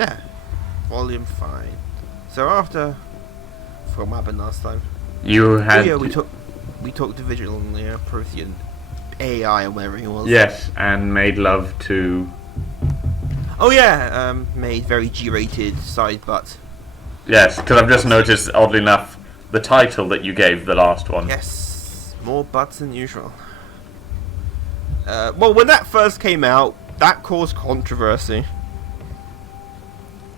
There. Volume 5. So after... From what happened last time. You had... Yeah, we talked to Vigilant, Prothean AI or whatever he was. Yes, and made love to... Oh yeah, made very G-rated side butt. Yes, because I've just noticed, oddly enough, the title that you gave the last one. Yes, more butts than usual. Well, when that first came out, that caused controversy.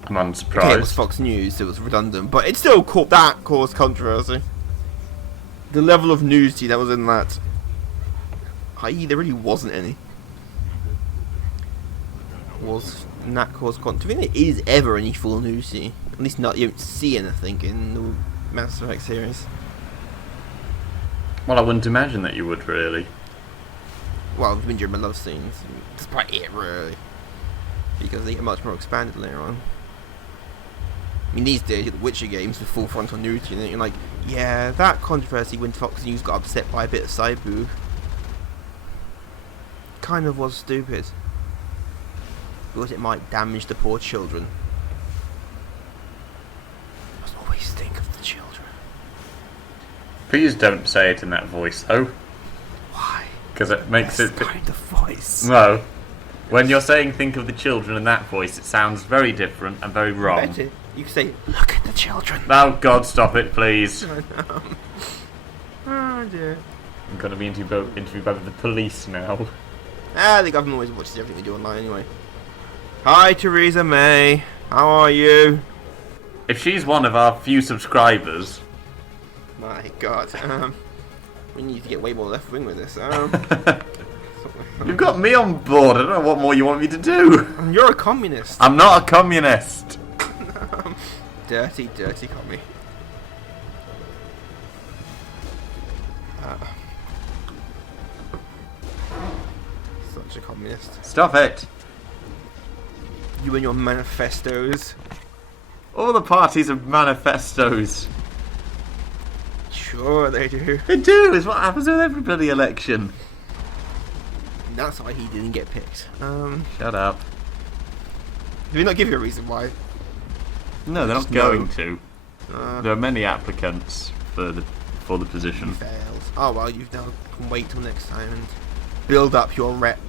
I'm Okay, unsurprised. it was Fox News, it was redundant, but it still caused controversy. The level of nudity that was in that, i.e., there really wasn't any, and that caused controversy. I think there is ever any full nudity. At least not, you don't see anything in the Mass Effect series. Well, I wouldn't imagine that you would, really. Well, the during my love scenes, that's probably it, really. Because they get much more expanded later on. I mean, these days, the Witcher games with full frontal nudity, and you're like, yeah, that controversy when Fox News got upset by a bit of side boob kind of was stupid. Because it might damage the poor children. You must always think of the children. Please don't say it in that voice, though. Why? Because it makes That's it... kind of voice. No. When you're saying think of the children in that voice, it sounds very different and very wrong. Better. You can say, look at the children. Oh, God, stop it, please. Oh dear. I'm going to be interviewed by the police now. The government always watches everything we do online anyway. Hi, Theresa May. How are you? If she's one of our few subscribers... My God. We need to get way more left wing with this. You've got me on board. I don't know what more you want me to do. You're a communist. I'm not a communist. Dirty, dirty commie. Such a communist. Stop it. You and your manifestos. All the parties have manifestos. Sure they do. They do. It's what happens with every bloody election. That's why he didn't get picked. Shut up. Did we not give you a reason why? No, they're not Just going no. to. There are many applicants for the position. Failed. Oh well, you now can wait till next time and build up your rep.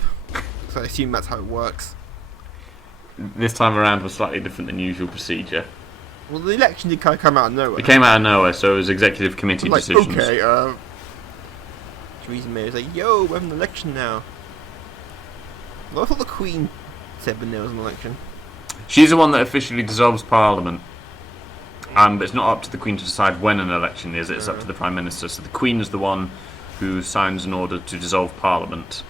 So I assume that's how it works. This time around was slightly different than usual procedure. Well, the election did kind of come out of nowhere. It came out of nowhere, so it was executive committee like, decisions. okay, Theresa May was like, yo, we're having an election now. Well, I thought the Queen said when there was an election. She's the one that officially dissolves Parliament. But it's not up to the Queen to decide when an election is, it's up to the Prime Minister. So the Queen is the one who signs an order to dissolve Parliament.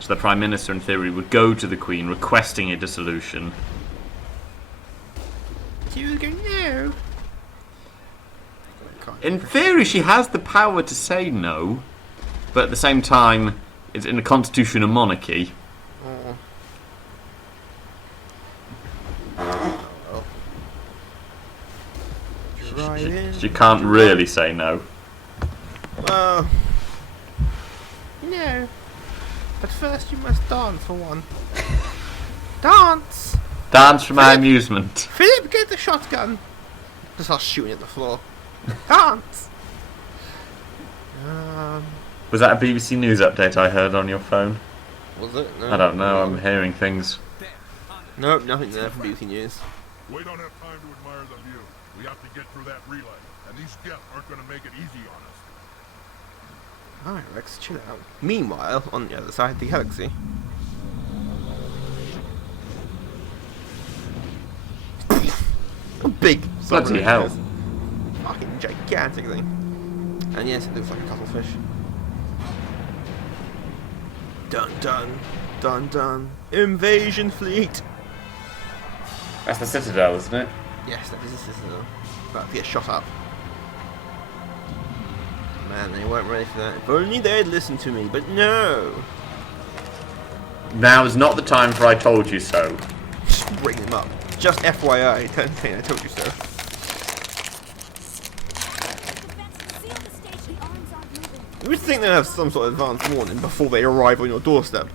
So the Prime Minister, in theory, would go to the Queen requesting a dissolution. She was going, no. In theory, she has the power to say no, but at the same time, it's in a constitution of monarchy. She can't really say no. Well, no. But first you must dance for one. Dance! Dance for my amusement. Philip, get the shotgun! Just start shooting at the floor. Dance! Was that a BBC News update I heard on your phone? Was it? No. I don't know, I'm hearing things. Nope, nothing there from BBC News. We don't have time to admire the view. We have to get through that relay, and these guests aren't going to make it easy on us. Alright, Rex, chill out. Meanwhile, on the other side of the galaxy. A big Bloody submarine hell. is. Fucking gigantic thing. And yes, it looks like a cuttlefish. Dun dun. Dun dun. Invasion fleet! That's the Citadel, isn't it? Yes, that is a citadel. About to get shot up. Man, they weren't ready for that. If only they'd listened to me, but no! Now is not the time for I told you so. Just bring them up. Just FYI, don't say I told you so. You would think they'd have some sort of advance warning before they arrive on your doorstep.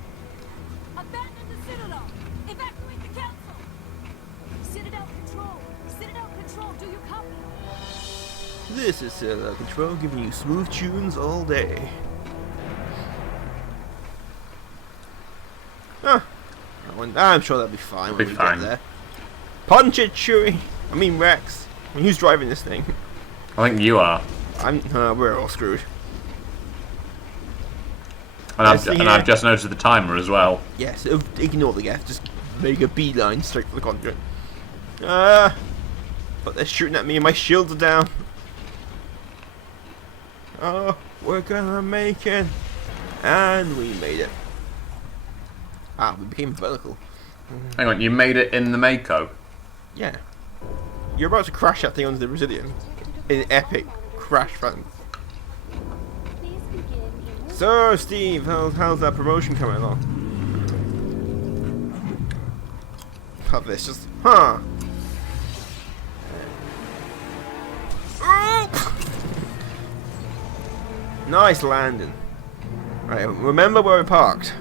This is Control giving you smooth tunes all day. Huh. I'm sure that'll be fine when we get there. Punch it, Chewie! I mean Rex. I mean, who's driving this thing? I think you are. We're all screwed. And I've just noticed the timer as well. Yes, ignore the F, just make a beeline straight for the conduit. But they're shooting at me and my shields are down. Oh, we're gonna make it. And we made it. Ah, we became vertical. Hang on, you made it in the Mako? Yeah. You're about to crash that thing onto the Brazilian. In epic crash fun. So, Steve, how's that promotion coming along? Have this, just... Huh. Nice landing. Right, remember where we parked.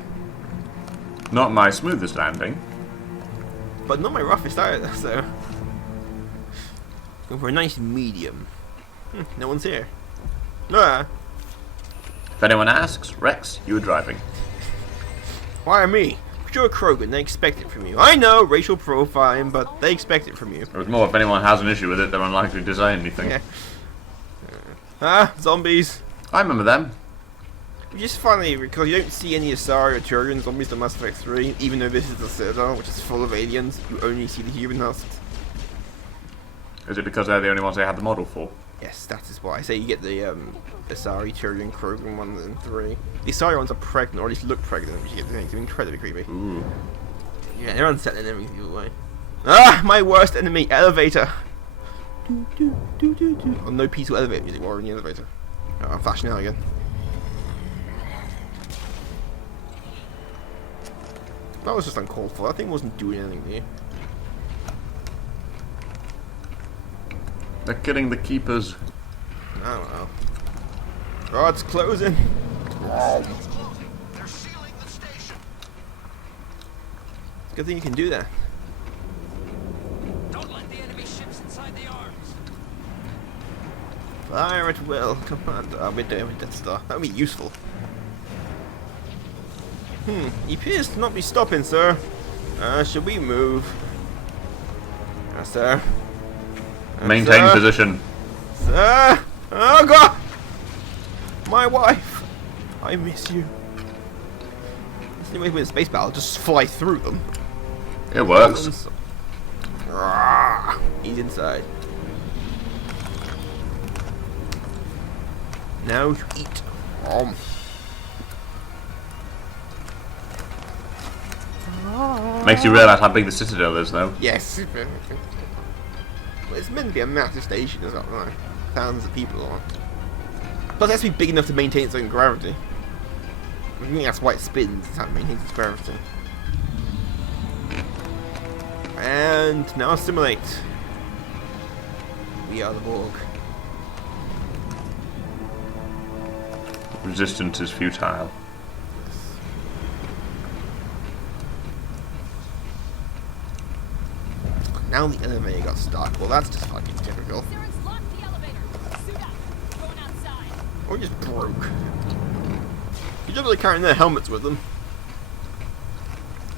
Not my smoothest landing. But not my roughest either, so... Going for a nice medium. No one's here. No. If anyone asks, Rex, you were driving. Why me? You're a Krogan, they expect it from you. I know, racial profiling, but they expect it from you. It was more if anyone has an issue with it, they're unlikely to say anything. Yeah. Zombies. I remember them. Which is funny, because you don't see any Asari or Turian zombies in Mass Effect 3, even though this is the Citadel, which is full of aliens. You only see the human husks. Is it because they're the only ones they had the model for? Yes, that is why. I say you get the Asari, Turian, Krogan 1 and 3. The Asari ones are pregnant, or at least look pregnant, which makes them incredibly creepy. Ooh. Yeah, they're unsettling everything the way. Ah, my worst enemy, elevator. Oh, no peaceful elevator music while we're in the elevator. Oh, I'm flashing out again. That was just uncalled for. That thing wasn't doing anything to you. They're killing the keepers. I don't know. Oh, it's closing. They're sealing the station. It's a good thing you can do that. Don't let the enemy ships inside the arms. Fire at will, Commander. We're doing with Death Star. That would be useful. He appears to not be stopping, sir. Should we move? Sir. Maintain sir? position. Sir! Oh god! My wife! I miss you. This new way with a space battle, just fly through them. It works. He's inside. Now you eat. Makes you realise how big the Citadel is, though. Yes. Well, it's meant to be a massive station as well, right? Thousands of people on. Plus, it has to be big enough to maintain its own gravity. I think that's why it spins, it's how it maintains its gravity. And now assimilate. We are the Borg. Resistance is futile. Now the elevator got stuck. Well, that's just fucking typical. Siren's locked the elevator. Suit up. Going outside. Or just broke. You don't really carrying their helmets with them.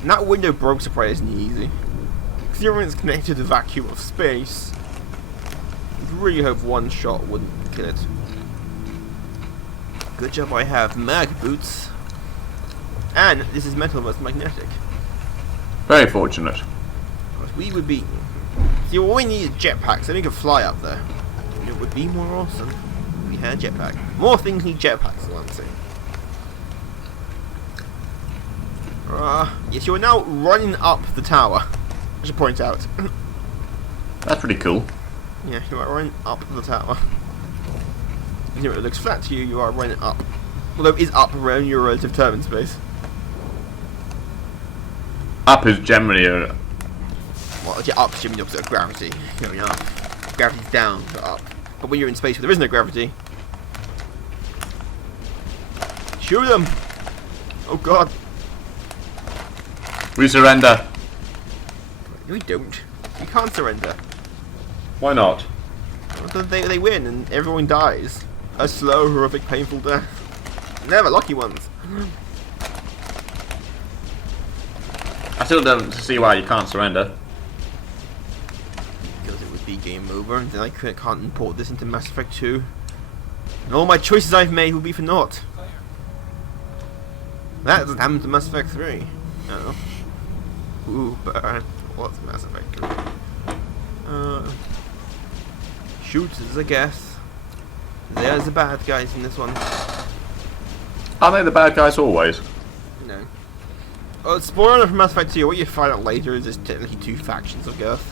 And that window broke surprisingly easy. Because everyone's connected to the vacuum of space. I really hope one shot wouldn't kill it. Good job I have mag boots. And this is metal versus magnetic. Very fortunate. We would be... See, all we need is jetpacks, then we could fly up there. It would be more awesome if we had a jetpack. More things need jetpacks, is what I'm saying. Yes, you are now running up the tower. I should point out. That's pretty cool. Yeah, you are running up the tower. You know, it looks flat to you, you are running up. Although it is up around your relative term in space. Up is generally a... Well, yeah, up is the opposite of gravity. Going up. Gravity's down, but up. But when you're in space where there is no gravity... Shoot them! Oh god. We surrender. No, we don't. We can't surrender. Why not? They win and everyone dies. A slow, horrific, painful death. Never lucky ones. I still don't see why you can't surrender. Because it would be game over, and then I can't import this into Mass Effect 2. And all my choices I've made will be for naught. That doesn't happen to Mass Effect 3. No. Ooh, burn. What's Mass Effect 3? Shooters, I guess. There's the bad guys in this one. Are they the bad guys always? No. Oh, spoiler from Mass Effect 2, what you find out later is there's technically two factions of Geth.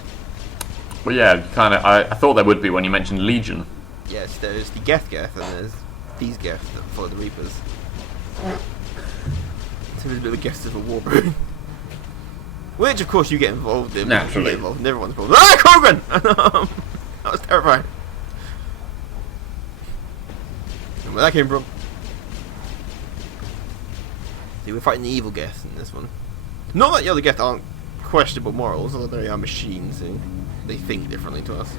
Well, yeah, kind of. I thought there would be when you mentioned Legion. Yes, there's the Geth and there's these Geth that follow the Reapers. So there's a bit of a Geth civil war brewing. Which, of course, you get involved in. Naturally. You get involved, and everyone's involved. Ah, Krogan! That was terrifying. And where that came from. See, we're fighting the evil Geth in this one. Not that the other Geth aren't questionable morals, although they are machines and they think differently to us.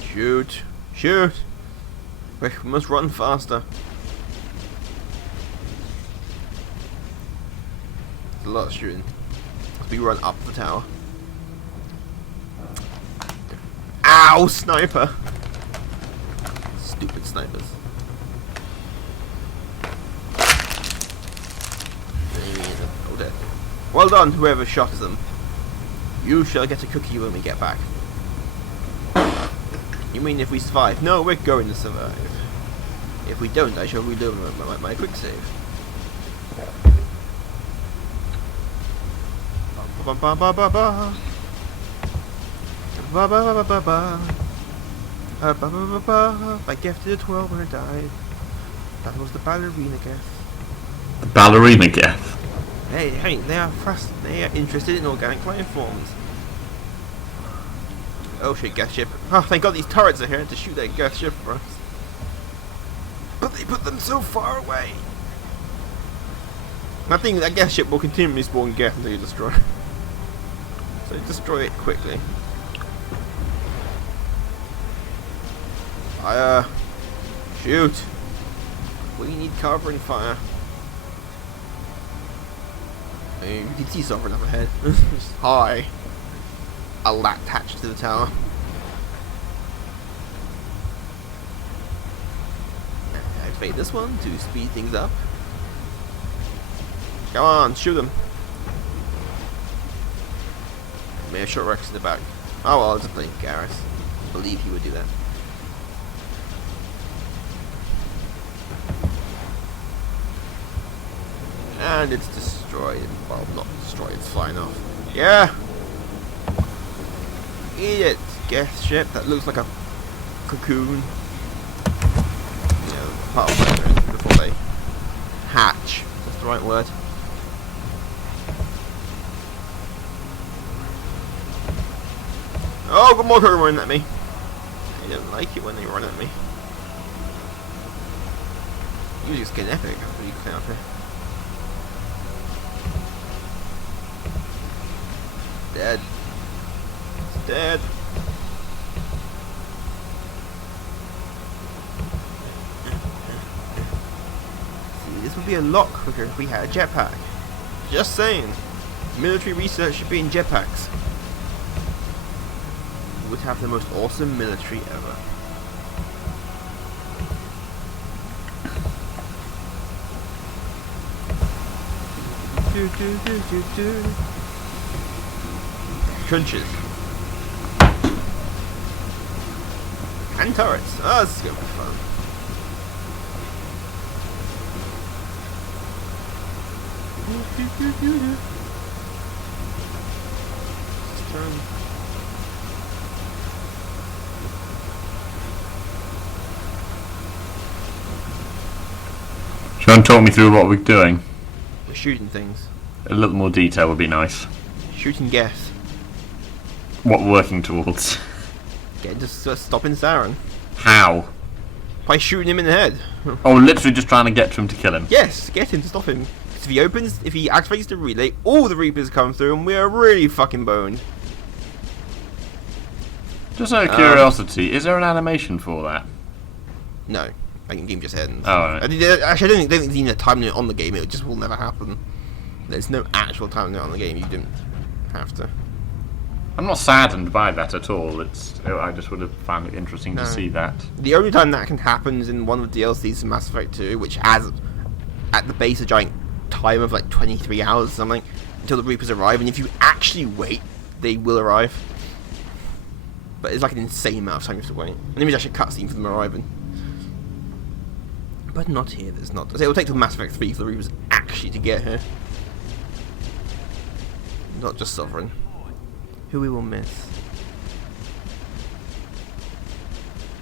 Shoot! Shoot! We must run faster. There's a lot of shooting. As we run up the tower. Ow! Sniper! Stupid snipers. Oh dear. Well done, whoever shot them. You shall get a cookie when we get back. You mean if we survive? No, we're going to survive. If we don't, I shall reload my quick save. Ba ba ba ba ba. Ba ba ba ba ba ba. Ba ba ba ba. I gifted a 12 when I died. That was the ballerina Geth. The ballerina Geth. Hey, they are fast. They are interested in organic life forms. Oh shit, Geth ship. Oh, thank God these turrets are here to shoot that Geth ship for us. But they put them so far away. I think that Geth ship will continually spawn Geth until you destroy it. So destroy it quickly. Fire. Shoot. We need cover and fire. I mean, you can see something up ahead. Just high. A lat attached to the tower. Activate this one to speed things up. Come on, shoot them. May have shot Rex in the back. Oh well, it's a blame Garrus. I believe he would do that. And it's destroyed. Well, not destroyed, it's flying off. Yeah! Eat it, Geth ship. That looks like a cocoon. Yeah, part of it before they hatch. That's the right word. Oh, good mortar running at me. I don't like it when they run at me. Usually it's getting epic after you clean up here. Dead. It's dead. See, this would be a lot quicker if we had a jetpack. Just saying. Military research should be in jetpacks. We would have the most awesome military ever. Trenches. And turrets. Oh, this is gonna be fun. Let's turn. Do you want to talk me through what we're doing? We're shooting things. A little more detail would be nice. Shooting Geth. What we're working towards. Getting to stopping Saren. How? By shooting him in the head. Oh, literally just trying to get to him to kill him. Yes, get him to stop him. Because if he activates the relay, all the Reapers come through and we are really fucking boned. Just out of curiosity, is there an animation for that? No, I can game just ends. Oh, right. Actually, I don't think there's even a time limit on the game. It just will never happen. There's no actual time limit on the game. You didn't have to. I'm not saddened by that at all. I just would have found it interesting to see that. The only time that can happen is in one of the DLCs in Mass Effect 2, which has at the base a giant time of like 23 hours or something until the Reapers arrive, and if you actually wait, they will arrive. But it's like an insane amount of time you have to wait. And then there's actually a cutscene for them arriving. But not here, there's not. So it will take till Mass Effect 3 for the Reapers actually to get here. Not just Sovereign. Who we will miss.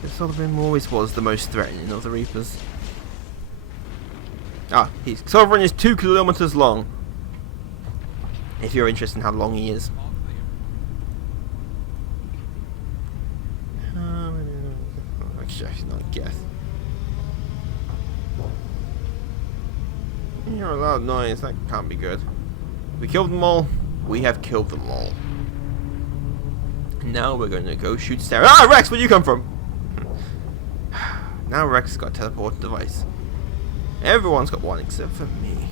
The Sovereign always was the most threatening of the Reapers. Sovereign is 2 kilometers long. If you're interested in how long he is. Actually, not guess. You're a loud noise, that can't be good. We killed them all. We have killed them all. Now we're going to go shoot Sarah. Ah, Rex, where'd you come from? Now Rex has got a teleport device. Everyone's got one except for me.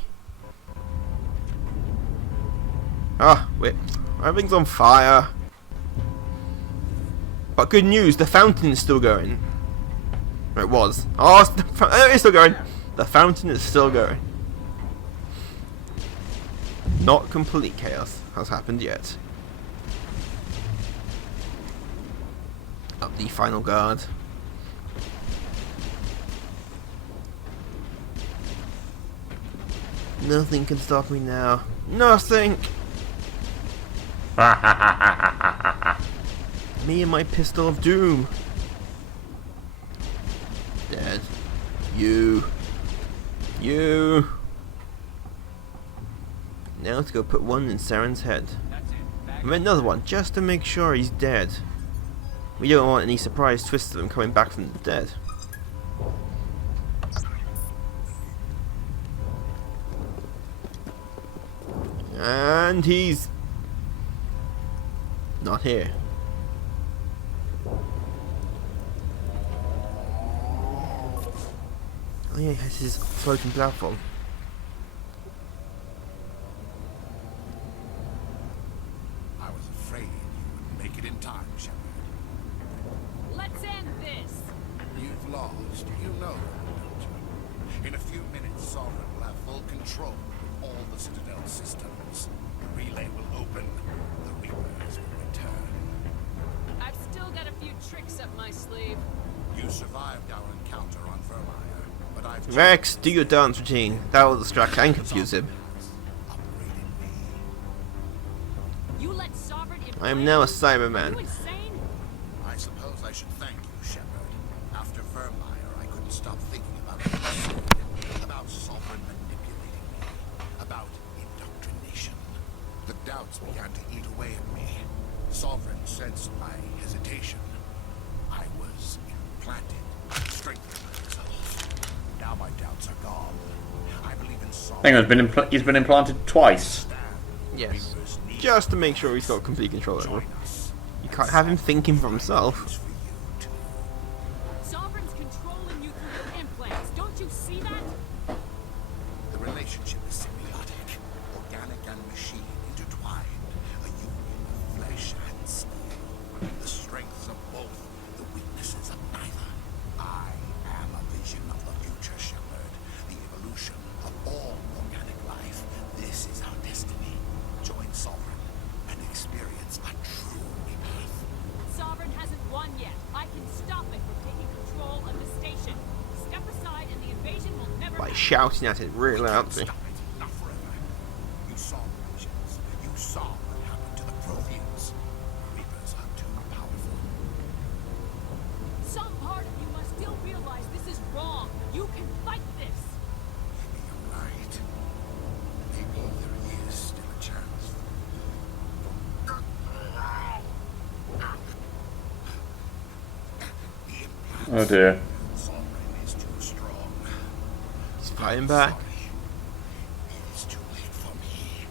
Wait. Everything's on fire. But good news, the fountain is still going. Or it was. It's still going. The fountain is still going. Not complete chaos has happened yet. Up the final guard. Nothing can stop me now. Nothing! Me and my pistol of doom. Dead. You. Now to go put one in Saren's head. And another one, just to make sure he's dead. We don't want any surprise twists of him coming back from the dead. And he's not here. Oh yeah, he has his floating platform. I was afraid you wouldn't make it in time, Shepard. Let's end this. You've lost. You know that, don't you? In a few minutes, Sovereign will have full control of all the Citadel systems. The relay will open. The Reapers will return. I've still got a few tricks up my sleeve. You survived our encounter on Vermeer, but I've Rex, do your dance routine. That will distract and confuse him. upgraded me. You let Sovereign I am now a Cyberman. Are you insane? I suppose I should thank you, Shepard. After Vermeer, I couldn't stop thinking about it. About Sovereign manipulating me. About indoctrination. The doubts began to eat away at me. Sovereign sensed my hesitation. I was implanted, strengthened myself. Now my doubts are gone. I believe in Sovereign. Hang on, he's been implanted twice. Yes. Just to make sure he's got complete control over it. You can't have him thinking for himself. Sovereign's controlling you through your implants. Don't you see that? The relationship is symbiotic, organic and machine intertwined, a union of flesh and steel. The strengths of both, the weaknesses of neither. I am a vision of the future, Shepard, the evolution of all organic life. This is our destiny. Join Sovereign and experience a true rebirth. Sovereign hasn't won yet. I can stop it from taking control of the station. Step aside and the invasion will never By happen. shouting at it really loudly. Stop it, not forever. You saw the visions. You saw what happened to the Protheans. The Reapers are too powerful. Some part of you must still realize this is wrong. You can fight this. Maybe you're right. Maybe there is still a chance. The Oh dear. Sovereign is too strong. He's fighting back. Sorry. It is too late for me.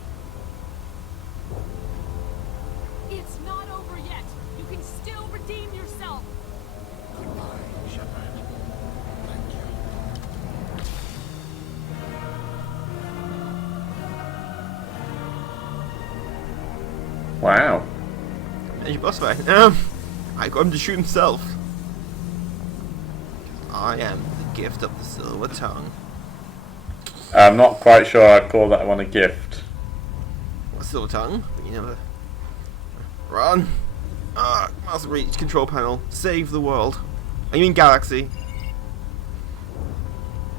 It's not over yet. You can still redeem Wow. There's your boss fight. I got him to shoot himself. I am the gift of the silver tongue. I'm not quite sure I'd call that one a gift. What, silver tongue? You never... Run! Must reach control panel. Save the world. I mean galaxy.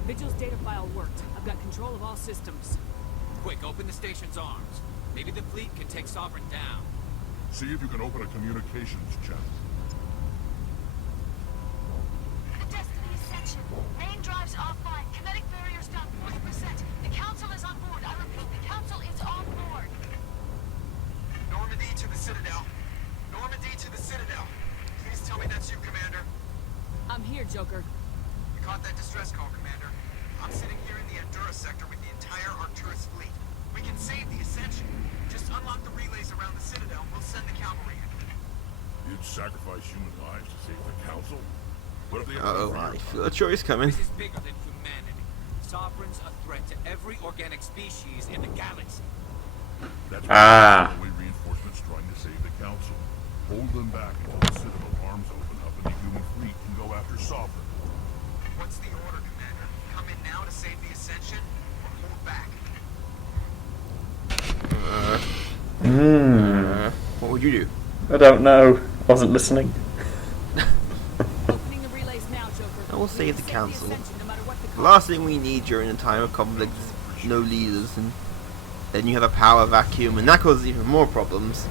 Vigil's data file worked. I've got control of all systems. Quick, open the station's arms. Maybe the fleet can take Sovereign down. See if you can open a communications channel. The Destiny Ascension. Main drives offline. Kinetic barriers down 40%. The Council is on board. I repeat, the Council is on board. Normandy to the Citadel. Normandy to the Citadel. Please tell me that's you, Commander. I'm here, Joker. You caught that distress call, Commander. I'm sitting here in the Endura sector with the entire Arcturus fleet. We can save the Ascension. Just unlock the relays around the Citadel and we'll send the cavalry in. You'd sacrifice human lives to save the Council? What if they Uh-oh, I feel a choice coming. This is bigger than humanity. Sovereign's a threat to every organic species in the galaxy. That's Ah. why reinforcements trying to save the Council. Hold them back until the Citadel arms open up and the human fleet can go after Sovereign. What's the order, Commander? Come in now to save the Ascension or hold back? What would you do? I don't know. Wasn't listening. Opening the relays now, Joker. I will save the Save Council. Ascension, no matter what the The cost. last thing we need during a time of conflict is no leaders, and then you have a power vacuum, and that causes even more problems.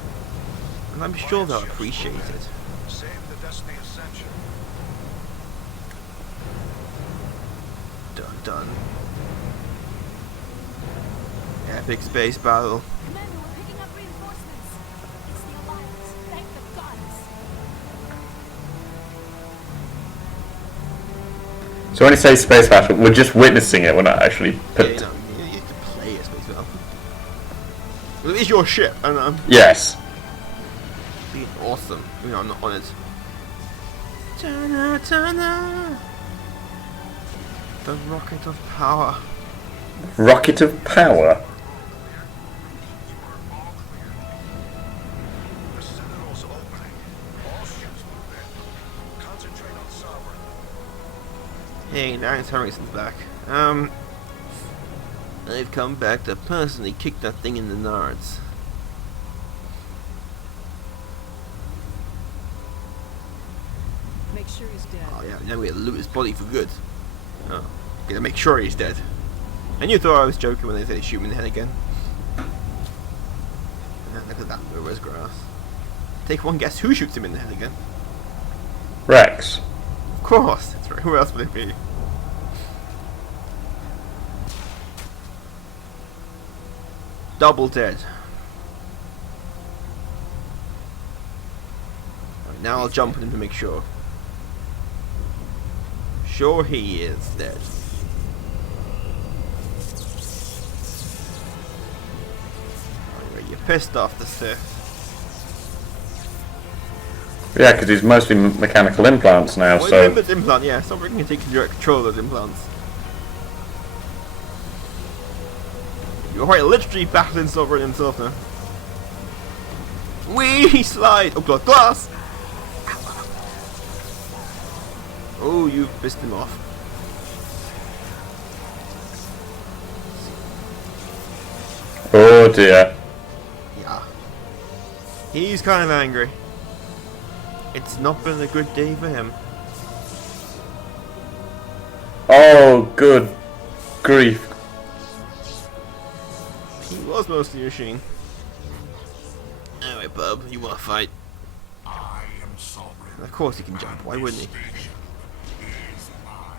And I'm sure they'll appreciate it. Save the Destiny Ascension. Dun dun. Epic space battle. Commander, we're picking up reinforcements. It's the Alliance. Thank the gods. So when you say space battle, we're just witnessing it. We're not actually Yeah, put. you know, you get to play a space battle. Well, it is your ship, and Yes. being awesome. You know, I'm not on it. Ta-na, ta-na. The rocket of power. Rocket of power. The Citadel's opening. All ships move in. Concentrate on Sovereign. Hey, Lance Harrison's back. I've come back to personally kick that thing in the nards. Make sure he's dead. Oh yeah, now we gotta loot his body for good. Oh, gotta make sure he's dead. And you thought I was joking when they said shoot him in the head again. Look at that reverse grass. Take one guess who shoots him in the head again. Rex. Of course, that's right. Who else would it be? Double dead. Right, now I'll jump on him to make sure. Sure he is dead. Alright, you're pissed off the Sith. Yeah, because he's mostly mechanical implants now. Well, So remember the implant, yeah. Sovereign can take direct control of those implants. You're quite literally battling Sovereign himself now. Wee slide! Oh god, glass! Oh, you've pissed him off. oh dear. Yeah. He's kind of angry. It's not been a good day for him. Oh, good grief. He was mostly a machine. Alright, bub, you wanna fight? I am Sovereign. Of course he can jump, why wouldn't he? Station is mine.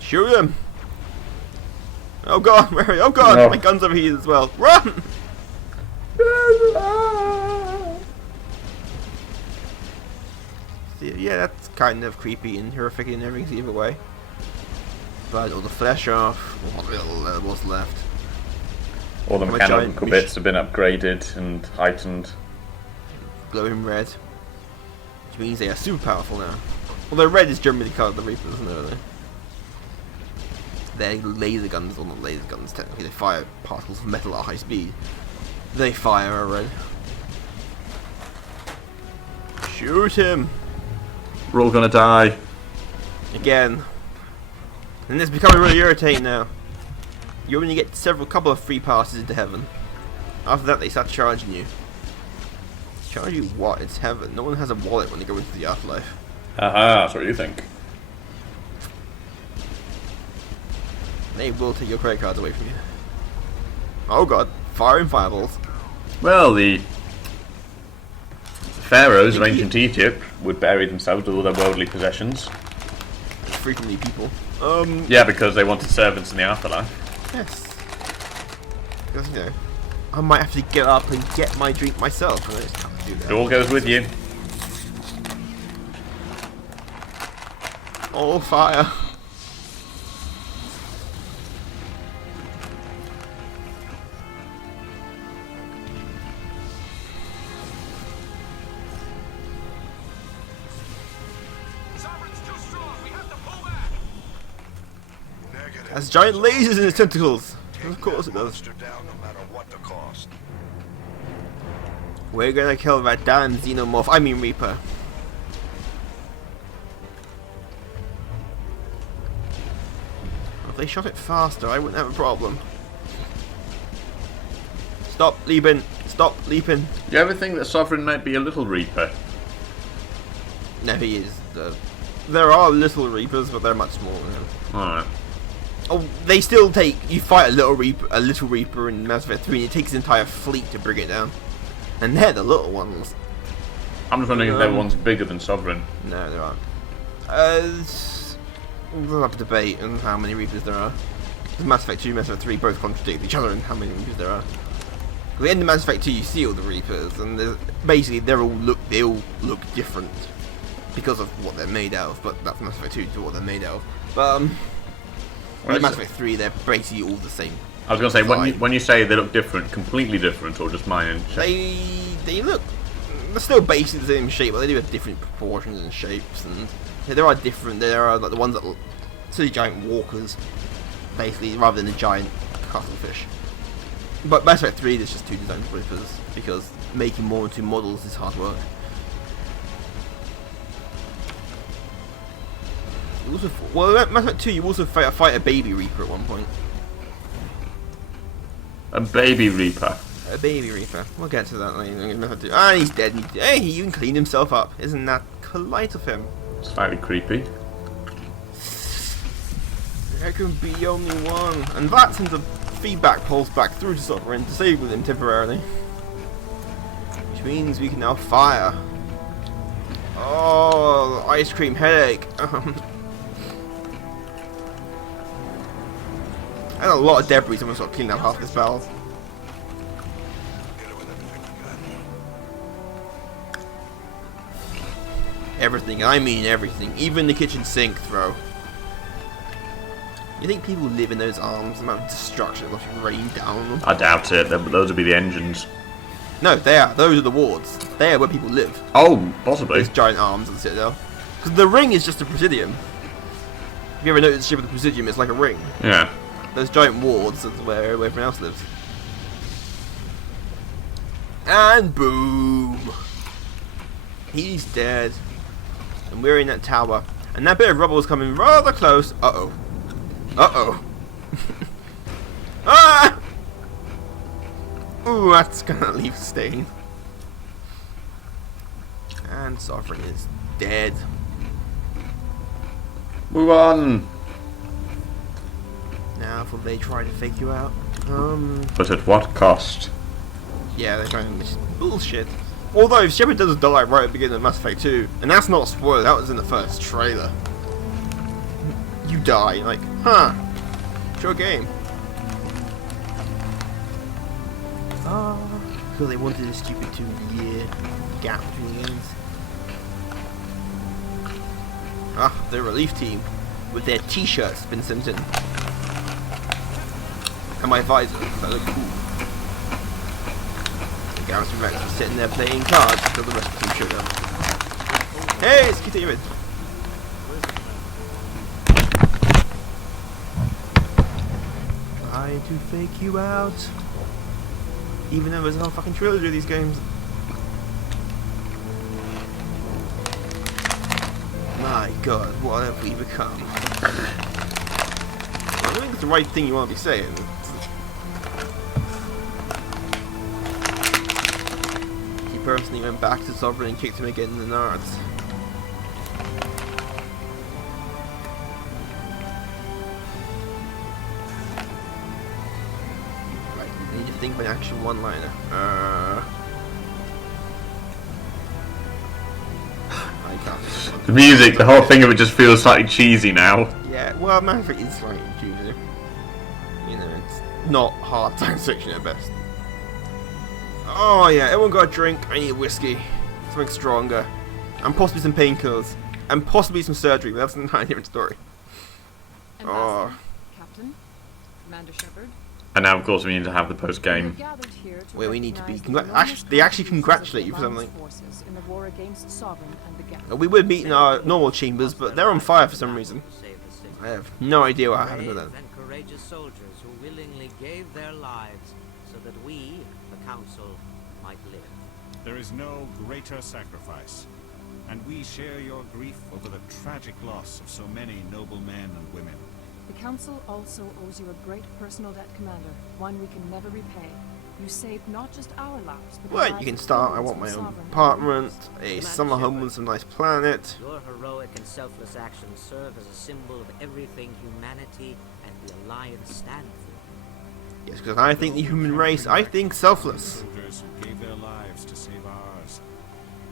Shoot him! Oh god, where are you? Oh god, No. my gun's over here as well. Run! See, yeah, that's kind of creepy and horrific in every either way. But all the flesh off, what little was left. All the I'm a giant mechanical mach- bits have been upgraded and heightened. Glowing red. Which means they are super powerful now. Although red is generally colored the Reapers, isn't it? their laser guns, or not laser guns technically, they fire particles of metal at high speed. They fire a red. Shoot him! We're all gonna die. Again. And it's becoming really irritating now. You only get couple of free passes into heaven. After that they start charging you. Charge you what? It's heaven. No one has a wallet when they go into the afterlife. Haha, that's what you think. They will take your credit cards away from you. Oh god, firing fireballs. Well, the pharaohs of ancient Egypt would bury themselves with all their worldly possessions. Frequently people. Yeah, because they wanted servants in the afterlife. Yes. Because, you know, I might have to get up and get my drink myself, and I just have to do that. It all goes with you. All fire. Sovereign's too strong. We have to pull back. Negative. Has giant lasers in its tentacles. Of course it does. Monster down no matter what the cost. We're gonna kill that damn xenomorph. I mean Reaper. If they shot it faster, I wouldn't have a problem. Stop leaping. Stop leaping. You ever think that Sovereign might be a little Reaper? No, he is. There are little Reapers, but they're much smaller. Alright. Oh, they still take. You fight a little Reaper in Mass Effect 3, and it takes his entire fleet to bring it down. And they're the little ones. I'm just wondering if there one's bigger than Sovereign. No, there aren't. We'll have a debate on how many Reapers there are. Mass Effect 2 and Mass Effect 3 both contradict each other in how many Reapers there are. At the end of Mass Effect 2 you see all the Reapers, and basically they all look different because of what they're made out of, but that's Mass Effect 2 to what they're made out of. But in Mass Effect 3 they're basically all the same. I was going to say, when you say they look different, completely different, or just minor? They look, they're still basically the same shape, but they do have different proportions and shapes, and there are different. There are like the ones that look silly giant walkers, basically, rather than the giant cuttlefish. But Mass Effect 3, there's just two designs for Reapers because making more into models is hard work. You also, well, Mass Effect 2, you also fight a baby Reaper at one point. A baby Reaper. A baby Reaper. We'll get to that later. Ah, he's dead. Hey, he even cleaned himself up. Isn't that polite of him? Slightly creepy. There can be only one. And that sends a feedback pulse back through to Sovereign, disabling him temporarily. Which means we can now fire. Oh, ice cream headache. And a lot of debris. Someone's got to clean up half this barrel. Everything, I mean everything. Even the kitchen sink throw. You think people live in those arms? The amount of destruction that must rain down on them. I doubt it. Those would be the engines. No, they are. Those are the wards. They are where people live. Oh, possibly. Those giant arms of the Citadel. Because the ring is just a Presidium. Have you ever noticed the shape of the Presidium? It's like a ring. Yeah. Those giant wards is where everyone else lives. And boom! He's dead. And we're in that tower. And that bit of rubble is coming rather close. Uh-oh. Uh-oh. Ah! Ooh, that's gonna leave a stain. And Sovereign is dead. Move on. Now, will they try to fake you out? But at what cost? Yeah, they're trying to bullshit. Although, if Shepard does die right at the beginning of Mass Effect 2, and that's not a spoiler, that was in the first trailer. You die, like, huh, sure game. Because they wanted a stupid 2-year gap between games. The relief team, with their t-shirts been sent in. And my visor, that looked cool. The Garrison Rex was sitting there playing cards until the rest of the team showed up. Hey, it's Keith David! trying to fake you out. Even though there's a whole fucking trilogy of these games. My god, what have we become? I don't think it's the right thing you want to be saying. He personally went back to Sovereign and kicked him again in the nards. Right, I need to think of an actual one-liner. I can't think of one. The music, the whole thing of it just feels slightly cheesy now. Yeah, well, Mass Effect is slightly cheesy. You know, it's not hard science fiction at best. Oh yeah, everyone got a drink. I need whiskey. Something stronger. And possibly some painkillers. And possibly some surgery, but that's an entirely different story. Ambassador, Captain, Commander Shepard. And now, of course, we need to have the post-game. Where we need to be they actually congratulate you for something. In the war against Sovereign and the Galaxy. We would meet in our normal chambers, but they're on fire for some reason. I have no idea what happened to them. And courageous soldiers who willingly gave their lives so that we, the Council, might live. There is no greater sacrifice, and we share your grief over the tragic loss of so many noble men and women. The Council also owes you a great personal debt, Commander, one we can never repay. You saved not just our lives, but Well, you can start. I want my own apartment, a summer home with some nice planet. Your heroic and selfless actions serve as a symbol of everything humanity and the Alliance stand for. Yes, because I think the human race, I think selfless. Soldiers who gave their lives to save ours.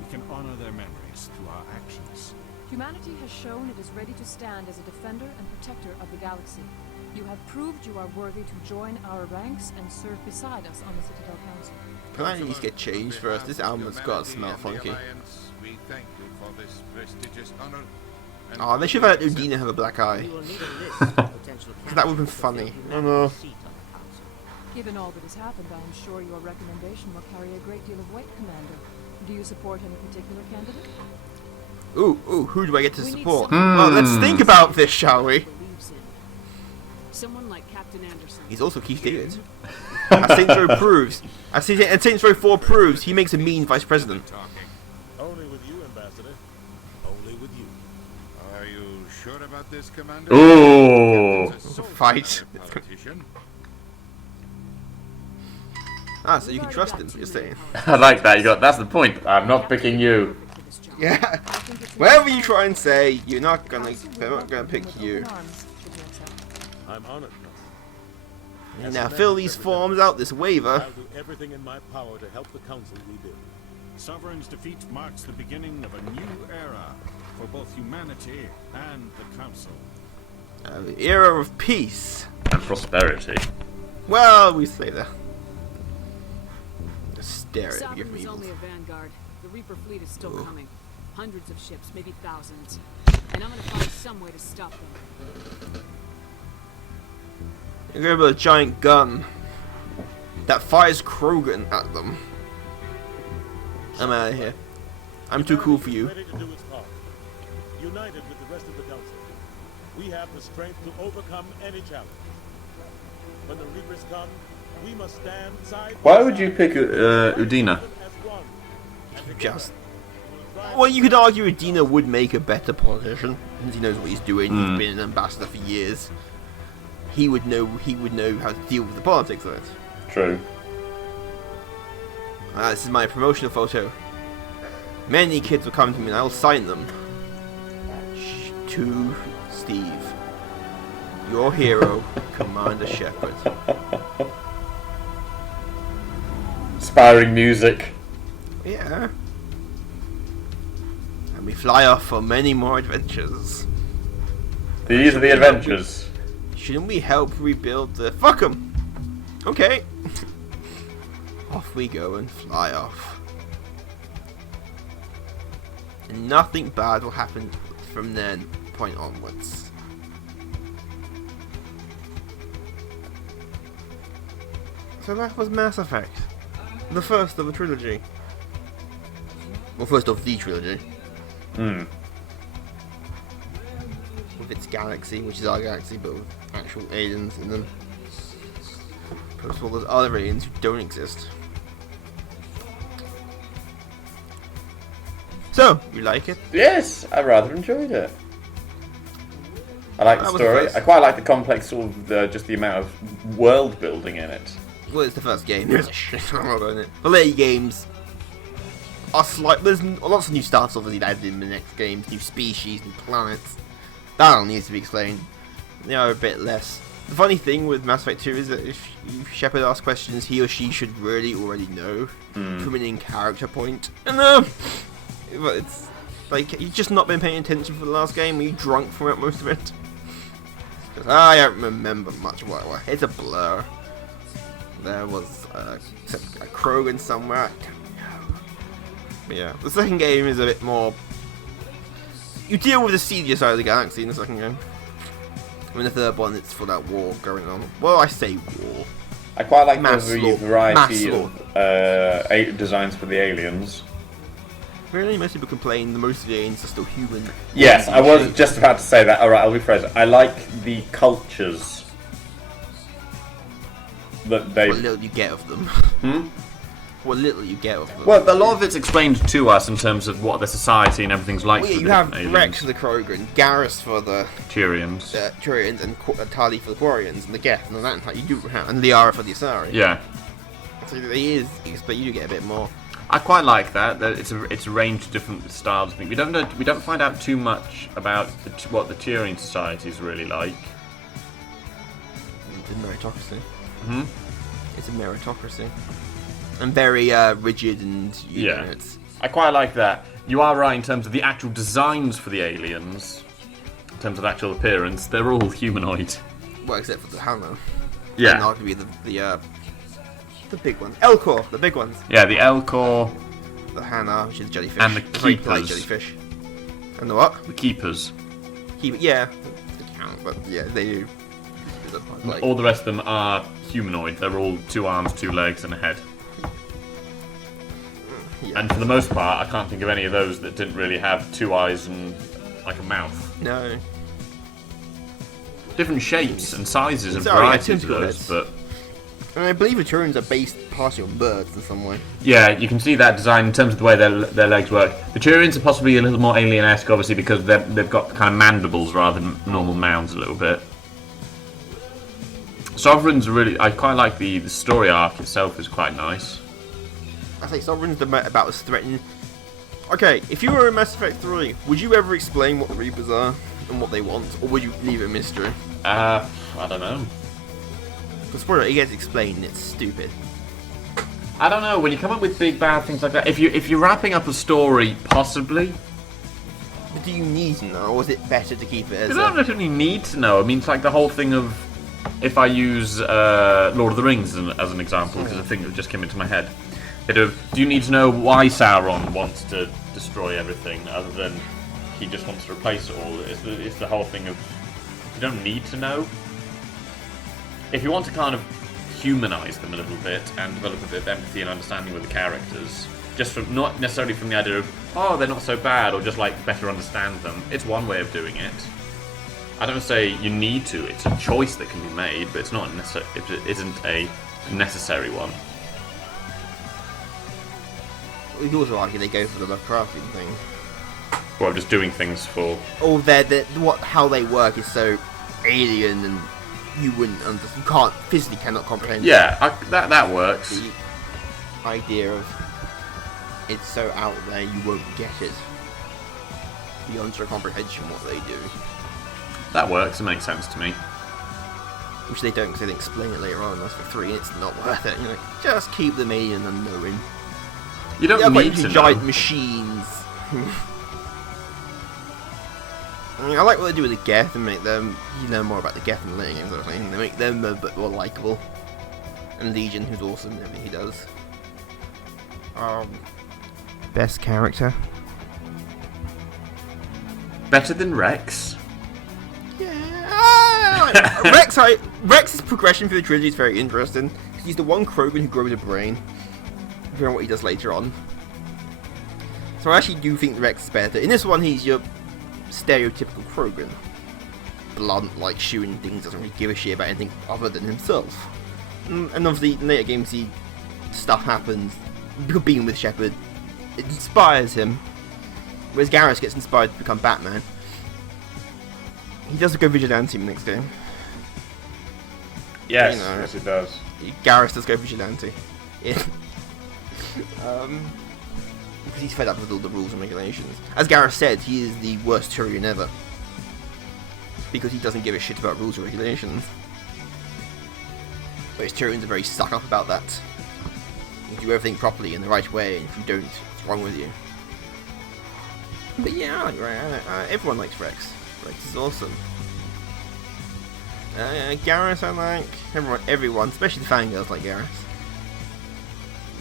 We can honor their memories through our actions. Humanity has shown it is ready to stand as a defender and protector of the galaxy. You have proved you are worthy to join our ranks and serve beside us on the Citadel Council. Can I at least get changed first? This album's got to smell funky. We thank you for this prestigious honor. Oh, they should have let Udina have a black eye. You will need a list of potential That would have been funny. I know. seat on the Council. Given all that has happened, I am sure your recommendation will carry a great deal of weight, Commander. Do you support any particular candidate? Ooh, who do I get to We need support? someone Well, let's think about this, shall we? believes in. Someone like Captain Anderson. He's also Keith David. As Saints Row proves, and Saints Row 4 proves, he makes a mean vice president. Only with you, Ambassador. Only with you. Are you sure about this, Commander? Ooh. Fight. Politician. Ah, so you can trust him, you're saying. I like that. That's the point. I'm not picking you. Yeah. Whatever you try and say, they're not gonna pick you. I'm honored. Now fill these forms out, this waiver. I'll do everything in my power to help the Council rebuild. Sovereign's defeat marks the beginning of a new era for both humanity and the Council. The era of peace. And prosperity. Well, we say that. Just stare at your Sovereign was evils. only a vanguard. The Reaper fleet is still coming. Hundreds of ships, maybe thousands. And I'm gonna find some way to stop them. You're gonna build a giant gun that fires Krogan at them. I'm out of here. I'm too cool for you. Ready to do its part. United with the rest of the Council, we have the strength to overcome any challenge. When the Reapers come, we must stand side Why by would you side, pick Udina? as one. And together, Just. we will drive Well, you could argue Udina would make a better politician, since he knows what he's doing. He's been an ambassador for years. He would know how to deal with the politics of it. True. This is my promotional photo. Many kids will come to me and I'll sign them. To Steve. Your hero, Commander Shepard. Inspiring music. Yeah. And we fly off for many more adventures. These are the adventures. Shouldn't we help rebuild the... Fuck 'em! Okay. Off we go and fly off. And nothing bad will happen from then point onwards. So that was Mass Effect. The first of a trilogy. Well, first of the trilogy. With its galaxy, which is our galaxy, but with actual aliens in them. Plus all those other aliens who don't exist. So, you like it? Yes, I rather enjoyed it. I like the That was story. the first. I quite like the complex sort of just the amount of world building in it. Well, it's the first game. There's a shit lot on it. The later games are slight. There's lots of new stuff obviously added in the next games, new species, new planets. That all needs to be explained. They are a bit less. The funny thing with Mass Effect 2 is that if Shepard asks questions, he or she should really already know from an in-character point. And but it's like you've just not been paying attention for the last game. Were you drunk throughout most of it? Because I don't remember much. It's a blur. There was a Krogan somewhere. I don't know. But yeah, the second game is a bit more. You deal with the seedier side of the galaxy in the second game. In the third one, it's for that war going on. Well, I say war. I quite like Mass the law. variety Mass of designs for the aliens. Really, most people complain the most of the aliens are still human. Yes, I was just about to say that. Alright, I'll rephrase it. I like the cultures that they... What little you get of them. What little you get of them. Well, a lot of it's explained to us in terms of what the society and everything's like. Well, yeah, for you the have different Rex aliens. for the Krogan, Garrus for the Turians. Turians, and Tali for the Quarians, and the Geth, and that. You do have, and Liara for the Asari. Yeah. So there is, but you do get a bit more. I quite like that. That it's a range of different styles. I think we don't find out too much about what the Turian society is really like. It's a meritocracy. Hmm. It's a meritocracy, and very rigid and Yeah. It's I quite like that. You are right in terms of the actual designs for the aliens. In terms of actual appearance, they're all humanoid. well, except for the Hana. Yeah. And arguably the big ones, Elcor, the big ones. Yeah, the Elcor, The Hana, which is jellyfish. And the very polite Keepers. jellyfish. And the what? the Keepers. Yeah, they count, but yeah, they do. Like, All the rest of them are humanoid. They're all 2 arms, 2 legs, and a head. yeah. And for the most part, I can't think of any of those that didn't really have 2 eyes and like a mouth. No. Different shapes and sizes and Sorry, yeah, varieties of tentacle those, heads. but And I believe the Turians are based partially on birds in some way. yeah, you can see that design in terms of the way their legs work. The Turians are possibly a little more alien-esque, obviously, because they've got kind of mandibles rather than normal mounds a little bit. Sovereigns are really... I quite like the story arc itself is quite nice. I say Sovereign's about as threatening. Okay, if you were in Mass Effect 3, would you ever explain what the Reapers are and what they want, or would you leave it a mystery? I don't know. Because spoiler, it gets explained and it's stupid. I don't know, when you come up with big bad things like that, if you're wrapping up a story, possibly, But do you need to know, or is it better to keep it as you don't necessarily need to know. I mean, it's like the whole thing of, if I use Lord of the Rings as an example, because the thing that just came into my head, do you need to know why Sauron wants to destroy everything, other than he just wants to replace it all? It's the whole thing of, you don't need to know. If you want to kind of humanize them a little bit and develop a bit of empathy and understanding with the characters, just from not necessarily from the idea of, oh, they're not so bad, or just like better understand them, it's one way of doing it. I don't say you need to, it's a choice that can be made, but it's not it isn't a necessary one. You could also argue they go for the Lovecraftian thing. Well, just doing things for... Or how they work is so alien and you wouldn't understand. You physically cannot comprehend. Yeah, that works. The idea of it's so out there you won't get it. Beyond your comprehension what they do. That works, it makes sense to me. Which they don't, because they explain it later on in Mass Effect 3 and it's not worth it. You know, just keep them alien and unknowing. You don't need to know. Giant machines. I mean, I like what they do with the Geth and make them, you know, more about the Geth and the later games, I think. They make them a bit more likeable. And Legion, who's awesome in everything he does. Best character? Better than Rex? Yeah. Rex's progression through the trilogy is very interesting. He's the one Krogan who grows a brain. Comparing what he does later on. So I actually do think Rex is better. In this one, he's your stereotypical Krogan. Blunt, like shooting things, doesn't really give a shit about anything other than himself. And obviously, in later games, stuff happens. Being with Shepard, it inspires him. Whereas Garrus gets inspired to become Batman. He does go vigilante in the next game. Yes, You know. yes, it does. Garrus does go vigilante. Because he's fed up with all the rules and regulations. As Garrus said, he is the worst Turian ever. Because he doesn't give a shit about rules and regulations. Whereas Turians are very stuck up about that. You do everything properly in the right way, and if you don't, it's wrong with you. But yeah, I like Rex. Everyone likes Rex. Rex is awesome. Garrus I like. Everyone, especially the fangirls like Garrus.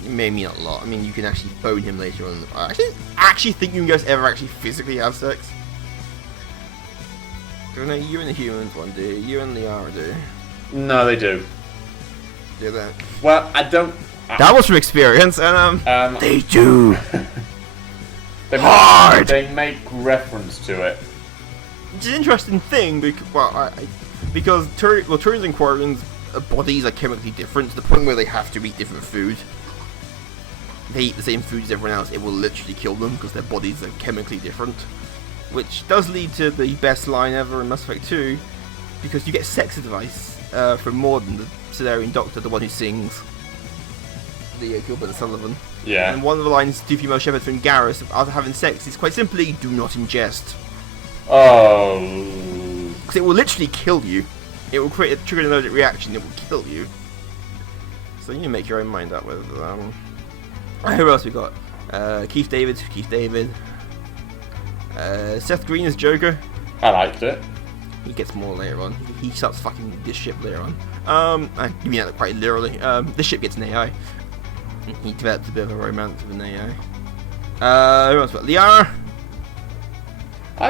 Maybe not a lot. I mean, you can actually bone him later on. I actually think you guys ever actually physically have sex. Don't know, you and the humans one do. You and Liara do. No, they do. Do that. Well, I don't. That was from experience, and they do. They make reference to it. Which is an interesting thing, because Turians and Quarians' bodies are chemically different to the point where they have to eat different food. They eat the same food as everyone else, it will literally kill them because their bodies are chemically different. Which does lead to the best line ever in Mass Effect 2, because you get sex advice from Morden, the Solarian doctor, the one who sings the Gilbert and Sullivan. Yeah. And one of the lines to female Shepard from Garrus after having sex is quite simply, do not ingest. Oh. Because it will literally kill you. It will create a trigger an allergic reaction, it will kill you. So you make your own mind up with who else we got? Keith David. Seth Green as Joker. I liked it. He gets more later on. He starts fucking this ship later on. You mean that quite literally. This ship gets an AI. He develops a bit of a romance with an AI. Who else? Liara.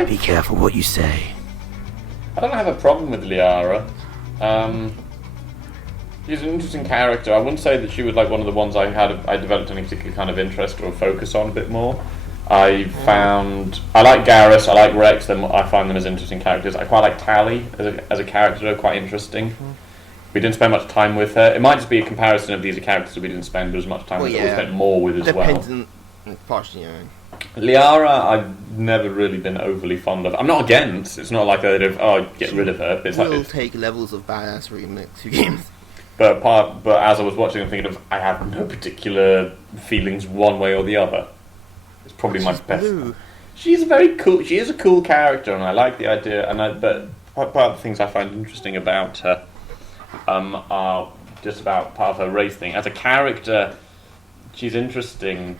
Be careful what you say. I don't have a problem with Liara. She's an interesting character. I wouldn't say that she was like one of the ones I developed any particular kind of interest or focus on a bit more. I like Garrus, I like Rex, I find them as interesting characters. I quite like Tali as a character, quite interesting. We didn't spend much time with her. It might just be a comparison of these are characters that we didn't spend as much time with, but we spent more with as well. Partially, yeah. Liara, I've never really been overly fond of. I'm not against. It's not like get rid of her. It's will take levels of badass in the next 2 games. But as I was watching, I'm thinking I have no particular feelings one way or the other. It's probably my best. Blue. She's very cool. She is a cool character, and I like the idea. But part of the things I find interesting about her are just about part of her race thing. As a character, she's interesting,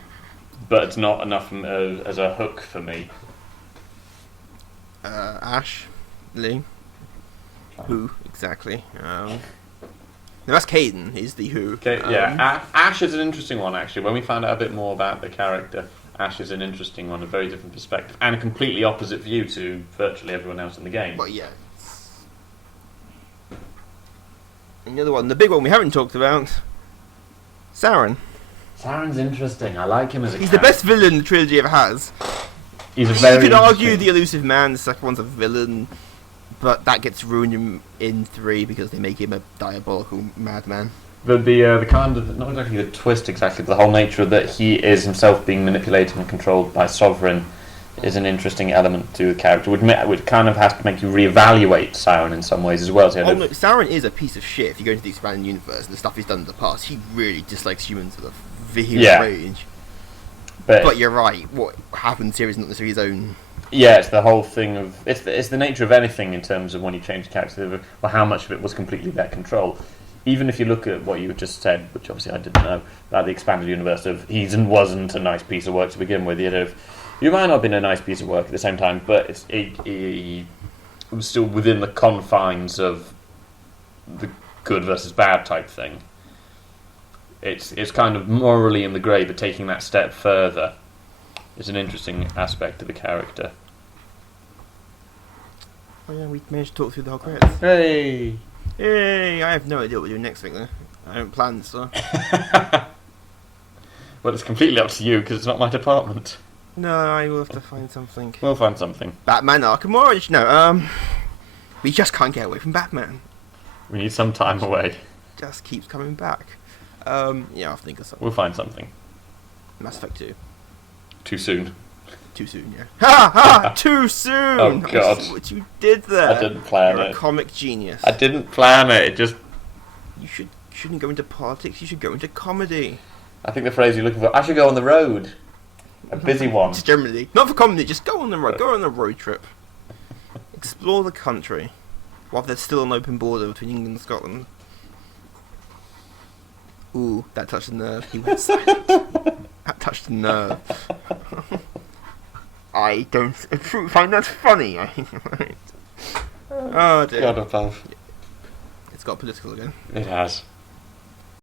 but it's not enough as a hook for me. Ash, Lee, who exactly? No, that's Caden. He's the who. Okay, Ash is an interesting one actually. When we found out a bit more about the character, Ash is an interesting one, a very different perspective, and a completely opposite view to virtually everyone else in the game. Well, yeah. And the other one, the big one we haven't talked about, Saren. Saren's interesting. I like him as a He's the best villain the trilogy ever has. He's a very. You could argue the elusive man, the second one's a villain, but that gets ruined in 3 because they make him a diabolical madman. The kind of, not exactly the twist exactly, but the whole nature that he is himself being manipulated and controlled by Sovereign is an interesting element to the character, which kind of has to make you reevaluate Saren in some ways as well. So look, Saren is a piece of shit. If you go into the expanded universe and the stuff he's done in the past, he really dislikes humans with a vehement rage. But you're right, what happens here is not necessarily his own. Yeah, it's the whole thing of it's the nature of anything in terms of when you change the character, or how much of it was completely their control. Even if you look at what you just said, which obviously I didn't know, about the expanded universe of he wasn't a nice piece of work to begin with. You might not have been a nice piece of work at the same time, but it was still within the confines of the good versus bad type thing. It's kind of morally in the grey, but taking that step further is an interesting aspect of the character. Oh yeah, we managed to talk through the whole credits. Hey! Yay! I have no idea what we're doing next week though. I don't plan so. Well, it's completely up to you because it's not my department. No, I will have to find something. We'll find something. Batman Arkham Origins. No, we just can't get away from Batman. We need some time away. just keeps coming back. Yeah, I'll think of something. We'll find something. Mass Effect 2. Too soon. Too soon, yeah. Ha ha! Too soon! Oh, God. What you did there. I didn't plan You're it. a comic genius. I didn't plan it. It just. You shouldn't go into politics. You should go into comedy. I think the phrase you're looking for. I should go on the road. A busy one. Just generally, not for comedy. Just go on the road. Go on a road trip. Explore the country, while there's still an open border between England and Scotland. Ooh, that touched the nerve. He went silent. That touched the nerve. I don't find that funny. Oh dear. God above. It's got political again. It has.